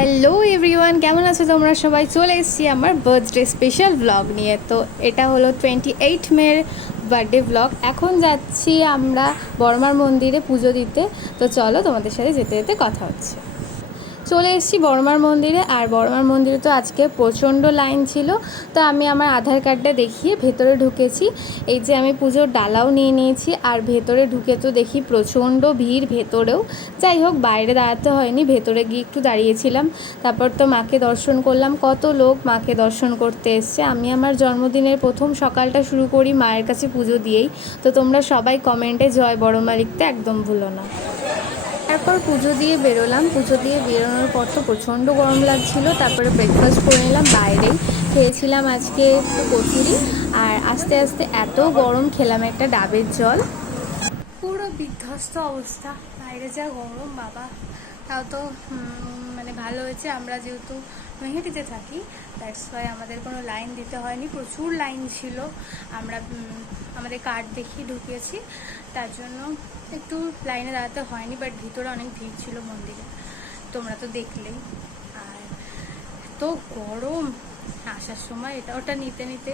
Hello everyone, কেমন আছো তোমরা সবাই? চলে এসেছি আমার বার্থডে স্পেশাল ব্লগ নিয়ে। তো এটা হলো 28 মের বার্থডে ব্লগ। এখন যাচ্ছি আমরা বড়মার মন্দিরে পুজো দিতে। তো চলো তোমাদের সাথে যেতে যেতে কথা হচ্ছে। চলে এসেছি বড়মার মন্দিরে, আর বড়মার মন্দিরে তো আজকে প্রচণ্ড লাইন ছিল। তো আমি আমার আধার কার্ডটা দেখিয়ে ভেতরে ঢুকেছি। এই যে আমি পুজোর ডালাও নিয়ে নিয়েছি, আর ভেতরে ঢুকে তো দেখি প্রচণ্ড ভিড় ভেতরেও। যাই হোক, বাইরে দাঁড়াতে হয়নি, ভেতরে গিয়ে একটু দাঁড়িয়েছিলাম। তারপর তো মাকে দর্শন করলাম। কত লোক মাকে দর্শন করতে এসছে। আমি আমার জন্মদিনের প্রথম সকালটা শুরু করি মায়ের কাছে পুজো দিয়েই। তো তোমরা সবাই কমেন্টে জয় বড়মা লিখতে একদম ভুলো না। তারপর পুজো দিয়ে বেরোলাম। পুজো দিয়ে বেরোনোর পর তো প্রচণ্ড গরম লাগছিল। তারপরে ব্রেকফাস্ট করে নিলাম বাইরেই। খেয়েছিলাম আজকে একটু কচুরি, আর আস্তে আস্তে এত গরম খেলাম একটা ডাবের জল। পুরো বিধ্বস্ত অবস্থা, বাইরে যা গরম বাবা। তাও তো মানে ভালো হয়েছে, আমরা যেহেতু নৈহাটিতে থাকি দ্যাটস ওয়াই আমাদের কোনো লাইন দিতে হয়নি। প্রচুর লাইন ছিল, আমরা আমাদের কার্ড দেখিয়ে ঢুকিয়েছি, তার জন্য একটু লাইনে দাঁড়াতে হয়নি। বাট ভিতরে অনেক ভিড় ছিল মন্দিরে, তোমরা তো দেখলেই। আর এত গরম, আসার সময় এটা ওটা নিতে নিতে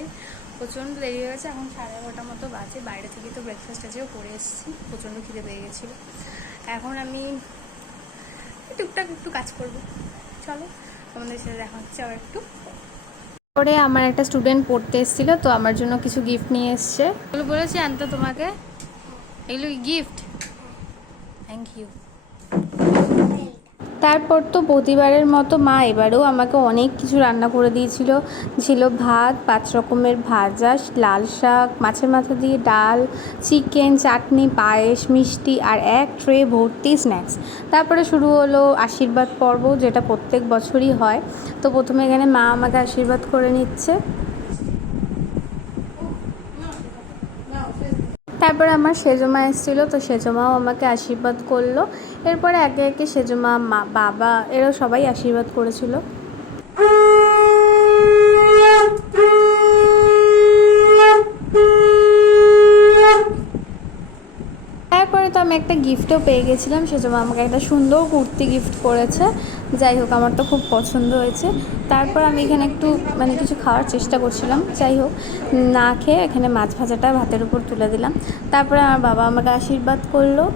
প্রচণ্ড দেরি হয়ে গেছে। এখন 11:30 মতো বাজে। বাইরে থেকে তো ব্রেকফাস্ট আজকেও করে এসেছি, প্রচণ্ড খিদে পেয়ে গেছিলো। এখন আমি টুকটাক একটু কাজ করবো। চলো তোমাদের সাথে দেখা হচ্ছে আবার একটু পরে। আমার একটা স্টুডেন্ট পড়তে এসেছিলো, তো আমার জন্য কিছু গিফট নিয়ে এসছে। এগুলো বলেছি আনতে তোমাকে, এগুলো গিফট। Thank you. তারপর তো প্রতিবারের মতো মা এবারেও আমাকে অনেক কিছু রান্না করে দিয়েছিল। ছিল ভাত, 5 রকমের ভাজা, লাল শাক, মাছের মাথা দিয়ে ডাল, চিকেন, চাটনি, পায়েস, মিষ্টি, আর এক ট্রে ভর্তি স্ন্যাক্স। তারপরে শুরু হলো আশীর্বাদ পর্ব, যেটা প্রত্যেক বছরই হয়। তো প্রথমে এখানে মা আমাকে আশীর্বাদ করে নিচ্ছে। তারপরে আমার সেজমা এসেছিলো, তো সেজমাও আমাকে আশীর্বাদ করলো। এরপরে একে একে সেজমা, মা, বাবা এরাও সবাই আশীর্বাদ করেছিল। তারপরে তো আমি একটা গিফটও পেয়ে গেছিলাম। সেজন্য আমাকে একটা সুন্দর কুর্তি গিফট করেছে। যাই হোক, আমার তো খুব পছন্দ হয়েছে। তারপর আমি এখানে একটু মানে কিছু খাওয়ার চেষ্টা করছিলাম। যাই হোক, না খেয়ে এখানে মাছ ভাজাটা ভাতের উপর তুলে দিলাম। তারপরে আমার বাবা আমাকে আশীর্বাদ করলো।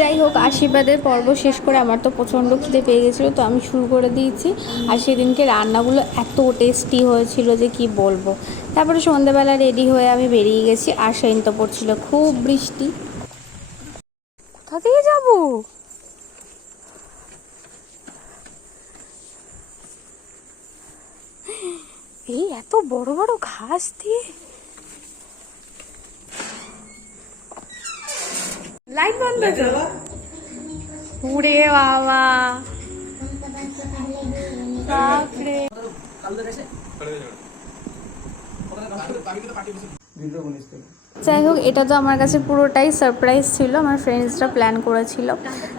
যাই হোক, আশীর্বাদের পর্ব শেষ করে আমার তো প্রচণ্ড খিদে পেয়ে গেছিলো, তো আমি শুরু করে দিয়েছি। আর সেদিনকে রান্নাগুলো এত টেস্টি হয়েছিল যে কি বলবো। তারপরে সন্ধ্যেবেলা রেডি হয়ে আমি বেরিয়ে গেছি। আর সেদিন তো পড়ছিল খুব বৃষ্টি। কোথা দিয়ে যাবো? এই এত বড় বড় ঘাস দিয়ে লাইট বন্ধ করো। উড়ে বাবা, বাপরে। যাই হোক, এটা তো আমার কাছে পুরোটাই সারপ্রাইজ ছিল। আমার ফ্রেন্ডসরা প্ল্যান করেছিল।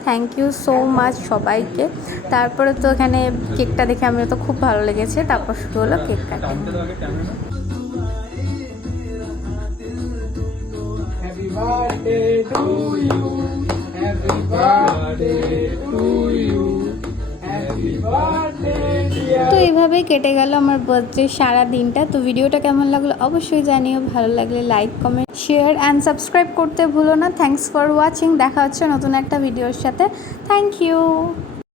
থ্যাংক ইউ সো মাচ সবাইকে। তারপরে তো এখানে কেকটা দেখে আমার তো খুব ভালো লেগেছে। তারপর শুরু হলো cake cutting. Happy birthday to you. Happy birthday to you. Happy birthday dear. তো এইভাবেই কেটে গেল আমার বার্থডে সারা দিনটা। তো ভিডিওটা কেমন লাগলো অবশ্যই জানিও। ভালো লাগলে like, comment, share and subscribe করতে ভুলো না। Thanks for watching. দেখা হচ্ছে নতুন একটা ভিডিওর সাথে। Thank you.